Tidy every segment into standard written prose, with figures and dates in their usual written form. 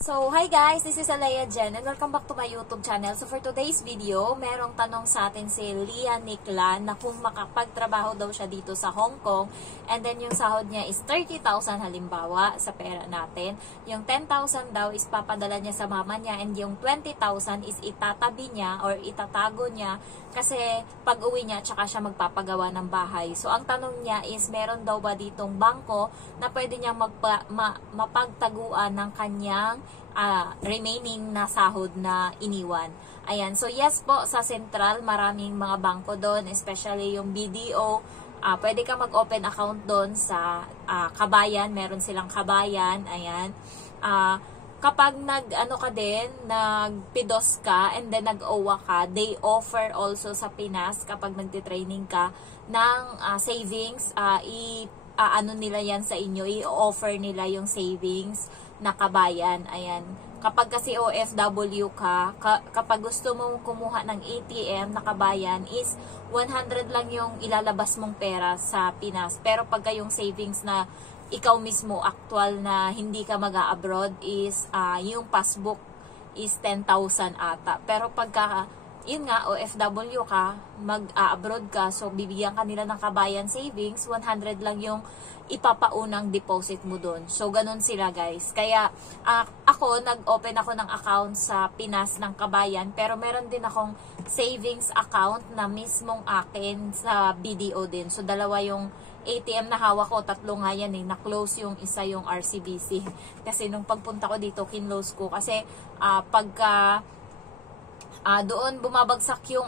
So, hi guys! This is Alea Jen and welcome back to my YouTube channel. So, for today's video, merong tanong sa atin si Lia Nikla na kung makapagtrabaho daw siya dito sa Hong Kong and then yung sahod niya is 30,000 halimbawa sa pera natin. Yung 10,000 daw is papadala niya sa mama niya and yung 20,000 is itatabi niya or itatago niya kasi pag uwi niya tsaka siya magpapagawa ng bahay. So, ang tanong niya is meron daw ba ditong bangko na pwede niyang mapagtaguan ng kanyang remaining na sahod na iniwan. Ayan. So, yes po, sa Central, maraming mga bangko doon, especially yung BDO. Pwede ka mag-open account doon sa Kabayan. Meron silang Kabayan. Ayan. Kapag nag-PIDOS ka and then nag-OWA ka, they offer also sa Pinas kapag nagtitraining ka ng savings. Ano nila yan sa inyo, i-offer nila yung savings na Kabayan. Ayan. Kapag kasi OFW ka, kapag gusto mong kumuha ng ATM na Kabayan is 100 lang yung ilalabas mong pera sa Pinas. Pero pagka yung savings na ikaw mismo actual na hindi ka mag-abroad is yung passbook is 10,000 ata. Pero pagka yun nga, OFW ka, mag-abroad ka, so bibigyan ka nila ng Kabayan savings, 100 lang yung ipapaunang deposit mo doon. So, ganun sila guys. Kaya, ako, nag-open ako ng account sa Pinas ng Kabayan, pero meron din akong savings account na mismong akin sa BDO din. So, dalawa yung ATM na hawak ko, tatlo nga yan eh, na-close yung isa yung RCBC. Kasi nung pagpunta ko dito, kinlose ko. Kasi, pagka doon bumabagsak yung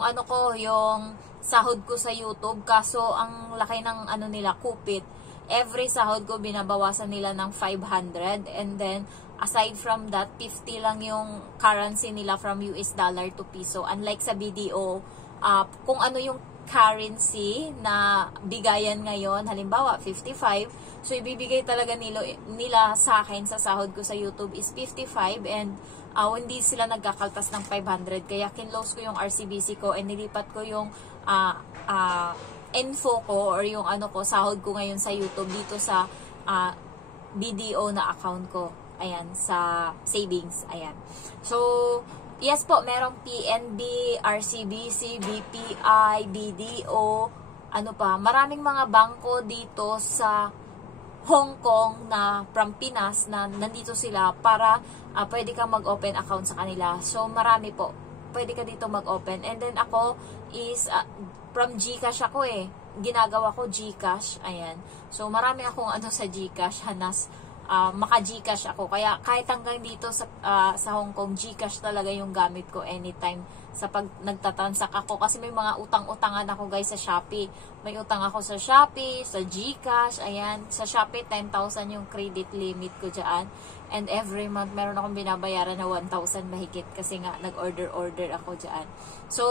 yung sahod ko sa YouTube, kaso ang laki ng nila, kupit. Every sahod ko binabawasan nila ng 500 and then aside from that 50 lang yung currency nila from US dollar to piso. Unlike sa BDO, kung ano yung currency na bigayan ngayon, halimbawa 55, so ibibigay talaga nila sa akin sa sahod ko sa YouTube is 55 and hindi sila nagkakaltas ng 500, kaya kinlose ko yung RCBC ko and nilipat ko yung info ko or yung sahod ko ngayon sa YouTube dito sa BDO na account ko. Ayan, sa savings. Ayan. So, yes po, merong PNB, RCBC, BPI, BDO, maraming mga bangko dito sa Hong Kong na from Pinas na nandito sila para pwede kang mag-open account sa kanila. So, marami po. Pwede ka dito mag-open. And then ako is from GCash ako eh. Ginagawa ko GCash. Ayan. So, marami akong sa GCash. Maka-GCash ako. Kaya kahit hanggang dito sa Hong Kong, GCash talaga yung gamit ko anytime sa pag nagtatransact ako. Kasi may mga utang-utangan ako guys sa Shopee. May utang ako sa Shopee, sa GCash. Ayan. Sa Shopee, 10,000 yung credit limit ko dyan. And every month, meron akong binabayaran na 1,000 mahigit kasi nga nag-order ako dyan. So,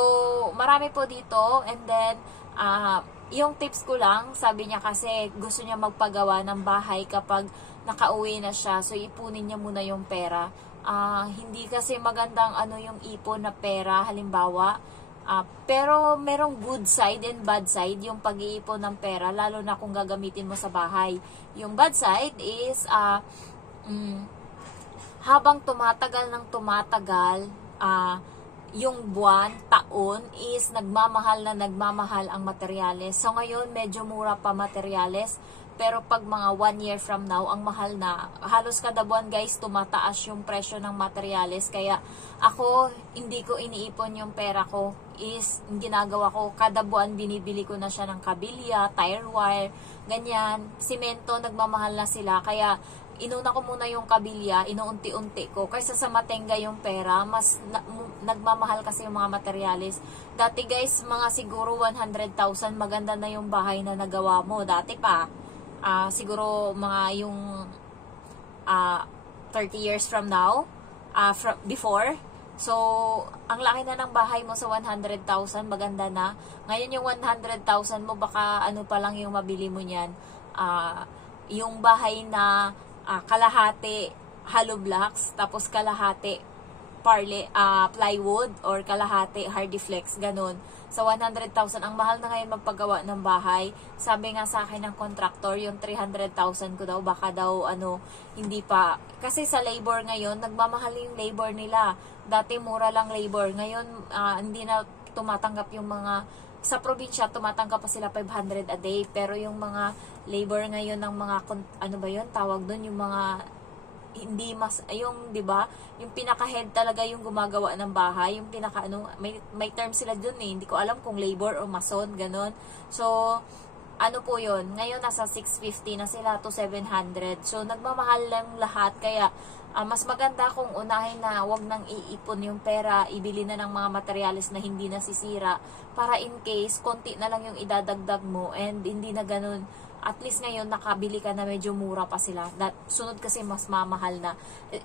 marami po dito. And then, yung tips ko lang, sabi niya kasi gusto niya magpagawa ng bahay kapag nakauwi na siya. So, ipunin niya muna yung pera. Hindi kasi magandang yung ipon na pera, halimbawa. Pero merong good side and bad side yung pag-iipon ng pera, lalo na kung gagamitin mo sa bahay. Yung bad side is, habang tumatagal ng tumatagal, yung buwan, taon, is nagmamahal ang materyales. So, ngayon, medyo mura pa materyales. Pero pag mga 1 year from now, ang mahal na. Halos kada buwan guys, tumataas yung presyo ng materyales. Kaya ako, hindi ko iniipon yung pera ko. Is, ginagawa ko, kada buwan binibili ko na siya ng kabilya, tire wire, ganyan. Simento, nagmamahal na sila. Kaya inuna ko muna yung kabilya, inuunti-unti ko. Kaysa sa matenga yung pera, mas nagmamahal kasi yung mga materyales. Dati guys, mga siguro 100,000, maganda na yung bahay na nagawa mo. Dati pa, siguro mga yung 30 years from now, before. So, ang laki na ng bahay mo sa 100,000, maganda na. Ngayon yung 100,000 mo, baka pa lang yung mabili mo niyan. Yung bahay na kalahati hollow blocks, tapos kalahati plywood or kalahati hardiflex, ganun. Sa 100,000, ang mahal na ngayon magpagawa ng bahay. Sabi nga sa akin ng contractor, yung 300,000 ko daw, baka daw hindi pa. Kasi sa labor ngayon, nagmamahal yung labor nila. Dati mura lang labor. Ngayon, hindi na tumatanggap yung mga, sa probinsya, tumatanggap pa sila 500 a day. Pero yung mga labor ngayon ng mga, ano ba yun, tawag doon, yung mga hindi mas yung 'di ba yung pinaka-head talaga yung gumagawa ng bahay, yung pinaka may term sila doon hindi ko alam kung labor o mason ganon. So po yun, ngayon nasa 650 na sila to 700. So nagmamahal lang lahat, kaya mas maganda kung unahin na wag nang iipon yung pera, ibili na ng mga materyales na hindi nasisira para in case konti na lang yung idadagdag mo and hindi na ganun. At least ngayon nakabili ka na medyo mura pa sila. Sunod kasi mas mamahal na.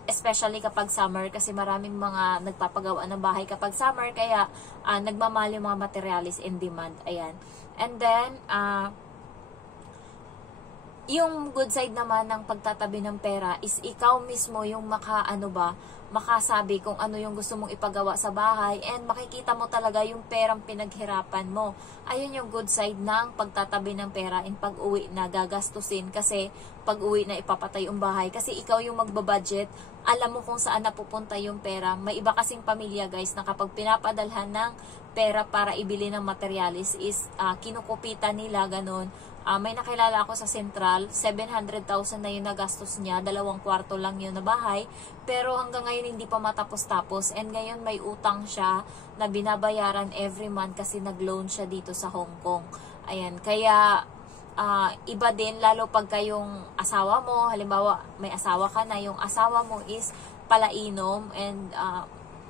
Especially kapag summer, kasi maraming mga nagpapagawa ng bahay kapag summer, kaya nagmamahal yung mga materials in demand. Ayan. And then, yung good side naman ng pagtatabi ng pera is ikaw mismo yung makasabi kung ano yung gusto mong ipagawa sa bahay, and makikita mo talaga yung perang pinaghirapan mo. Ayun yung good side ng pagtatabi ng pera and pag-uwi na gagastusin, kasi pag-uwi na ipapatay yung bahay, kasi ikaw yung magbabudget, alam mo kung saan napupunta yung pera. May iba kasing pamilya guys na kapag pinapadalhan ng pera para ibili ng materialis is kinukupitan nila, ganun. May nakilala ako sa Central, 700,000 na yung nagastos niya, 2 kwarto lang yun na bahay, pero hanggang ngayon hindi pa matapos-tapos, and ngayon may utang siya na binabayaran every month kasi nag-loan siya dito sa Hong Kong. Ayan, kaya iba din, lalo pag kayong asawa mo, halimbawa may asawa ka na, yung asawa mo is palainom, and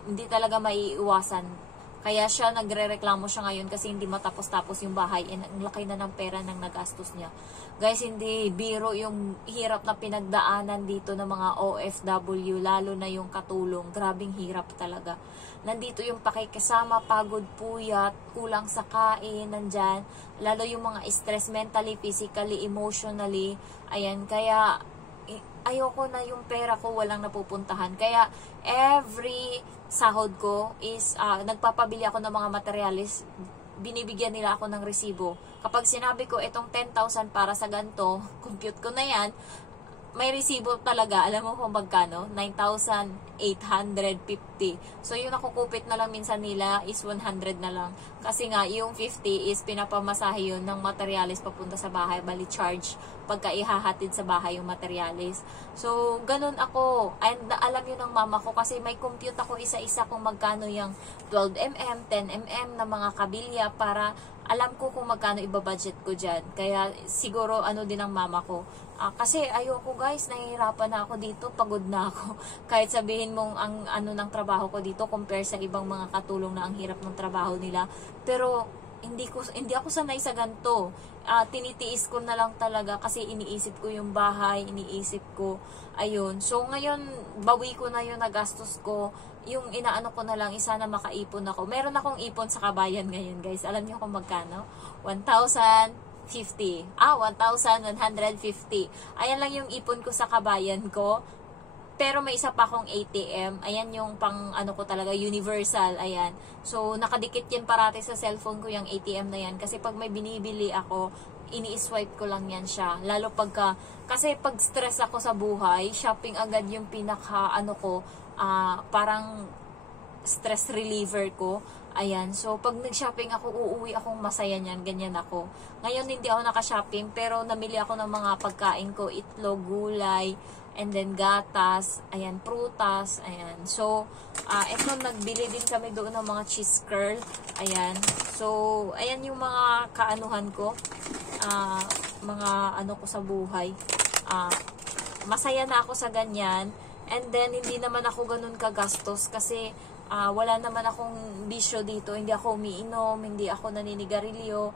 hindi talaga maiiwasan. Kaya siya nagrereklamo siya ngayon kasi hindi matapos-tapos yung bahay, and ang laki na ng pera ng nagastos niya. Guys, hindi biro yung hirap na pinagdaanan dito ng mga OFW, lalo na yung katulong. Grabing hirap talaga. Nandito yung pakikisama, pagod, puyat, kulang sa kain, nandyan. Lalo yung mga stress mentally, physically, emotionally. Ayan, kaya ayoko na yung pera ko walang napupuntahan. Kaya every sahod ko is nagpapabili ako ng mga materialis, binibigyan nila ako ng resibo. Kapag sinabi ko itong 10,000 para sa ganito, compute ko na yan, may resibo talaga. Alam mo kung magkano? 9,850. So yung nakukupit na lang minsan nila is 100 na lang. Kasi nga yung 50 is pinapamasahe yun ng materialis papunta sa bahay, bali charge pagka ihahatid sa bahay yung materialis. So ganun ako. And alam yun ng mama ko kasi may compute ako isa-isa kung magkano yung 12mm, 10mm na mga kabilya, para alam ko kung magkano ibabudget ko dyan. Kaya siguro din ang mama ko. Kasi ayoko guys, nahihirapan na ako dito, pagod na ako. Kahit sabihin mong ang ng trabaho ko dito compare sa ibang mga katulong na ang hirap ng trabaho nila. Pero hindi ako sanay sa ganito. Tinitiis ko na lang talaga kasi iniisip ko yung bahay, iniisip ko. Ayun. So ngayon, bawi ko na yung nagastos ko. Yung inaano ko na lang, isa na makaipon ako. Meron akong ipon sa kabayan ngayon guys. Alam niyo kung magkano? 1,150. 1,150. Ayan lang yung ipon ko sa kabayan ko. Pero may isa pa akong ATM. Ayan yung pang ko talaga, universal. Ayan. So, nakadikit yan parati sa cellphone ko yung ATM na yan. Kasi pag may binibili ako, ini-swipe ko lang yan siya. Lalo kasi pag stress ako sa buhay, shopping agad yung pinaka ko, parang stress reliever ko. Ayan, so pag nag-shopping ako, uuwi akong masaya niyan, ganyan ako. Ngayon hindi ako naka-shopping, pero namili ako ng mga pagkain ko, itlog, gulay, and then gatas, ayan, prutas, ayan. So, eto, nagbili din kami doon ng mga cheese curl, ayan. So, ayan yung mga kaanuhan ko, mga ko sa buhay. Masaya na ako sa ganyan, and then hindi naman ako ganun kagastos kasi wala naman akong bisyo dito, hindi ako umiinom, hindi ako naninigarilyo.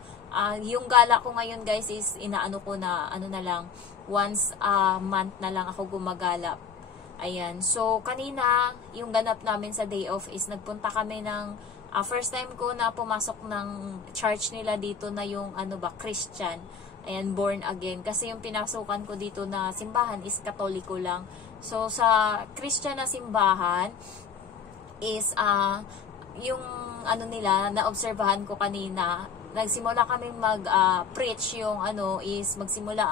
Yung gala ko ngayon guys is inaano ko na na lang, once a month na lang ako gumagala. Ayan, so kanina yung ganap namin sa day off is nagpunta kami ng first time ko na pumasok ng church nila dito na yung Christian. Ayan, born again, kasi yung pinasukan ko dito na simbahan is Katoliko lang. So sa Christian na simbahan, is yung ano nila, naobserbahan ko kanina, nagsimula kaming mag-preach yung is magsimula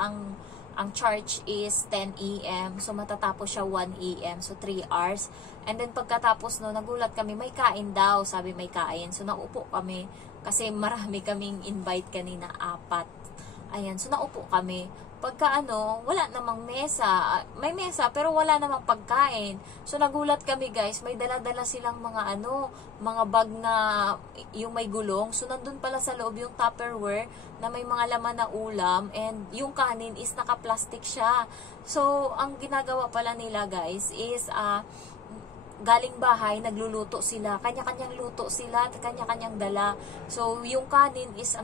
ang church is 10 a.m. So, matatapos siya 1 a.m. So, 3 hours. And then, pagkatapos no, nagulat kami, may kain daw. Sabi, may kain. So, naupo kami. Kasi marami kaming invite kanina, 4. Ayan. So, naupo kami. Pagka wala namang mesa. May mesa, pero wala namang pagkain. So, nagulat kami, guys. May dala-dala silang mga mga bag na yung may gulong. So, nandun pala sa loob yung Tupperware na may mga laman na ulam. And yung kanin is naka-plastic siya. So, ang ginagawa pala nila, guys, is galing bahay, nagluluto sila. Kanya-kanyang luto sila, kanya-kanyang dala. So, yung kanin is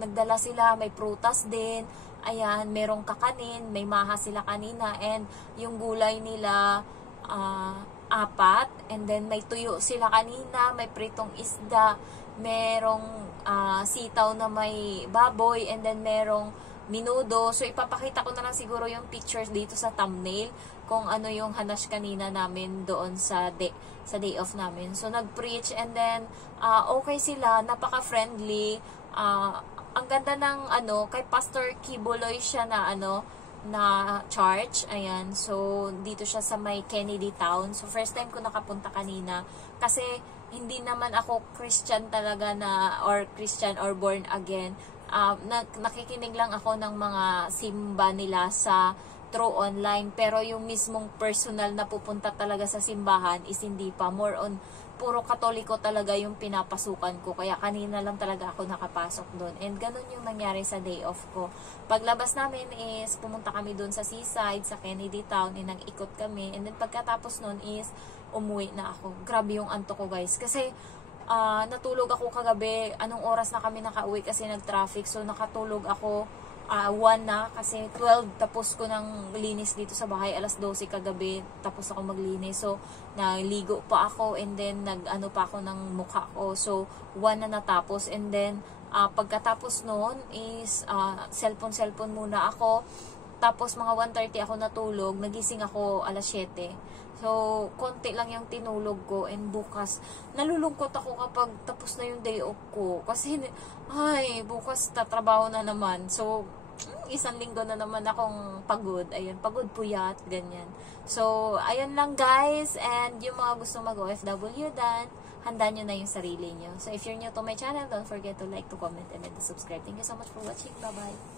nagdala sila, may prutas din. Ayan, merong kakanin, may maha sila kanina, and yung gulay nila 4, and then may tuyo sila kanina, may pritong isda, merong sitaw na may baboy, and then merong minudo. So, ipapakita ko na lang siguro yung pictures dito sa thumbnail kung ano yung hanash kanina namin doon sa day off namin. So, nag-preach, and then okay sila, napaka-friendly. Ang ganda ng kay Pastor Kibuloy siya na na church. Ayan. So, dito siya sa may Kennedy Town. So, first time ko nakapunta kanina. Kasi, hindi naman ako Christian talaga or Christian or born again. Nakikinig lang ako ng mga simba nila through online. Pero, yung mismong personal na pupunta talaga sa simbahan is hindi pa. More on puro Katoliko talaga yung pinapasukan ko. Kaya kanina lang talaga ako nakapasok doon. And ganun yung nangyari sa day off ko. Paglabas namin is pumunta kami doon sa seaside, sa Kennedy Town, and nag-ikot kami. And then pagkatapos noon is umuwi na ako. Grabe yung antok ko, guys. Kasi natulog ako kagabi. Anong oras na kami nakauwi kasi nag-traffic. So nakatulog ako 1 na kasi 12 tapos ko ng linis dito sa bahay, alas 12 kagabi tapos ako maglinis. So naligo pa ako, and then nag-ano pa ako ng mukha ko. So 1 na natapos, and then pagkatapos noon is cellphone muna ako. Tapos mga 1:30 ako natulog, nagising ako alas 7. So konti lang yung tinulog ko, and bukas nalulungkot ako kapag tapos na yung day off ko kasi bukas tatrabaho na naman. So isang linggo na naman akong pagod. Ayun, pagod, puyat, ganyan. So, ayun lang, guys. And yung mga gusto mag-OFW dan, handa nyo na yung sarili nyo. So, if you're new to my channel, don't forget to like, to comment, and then to subscribe. Thank you so much for watching. Bye-bye.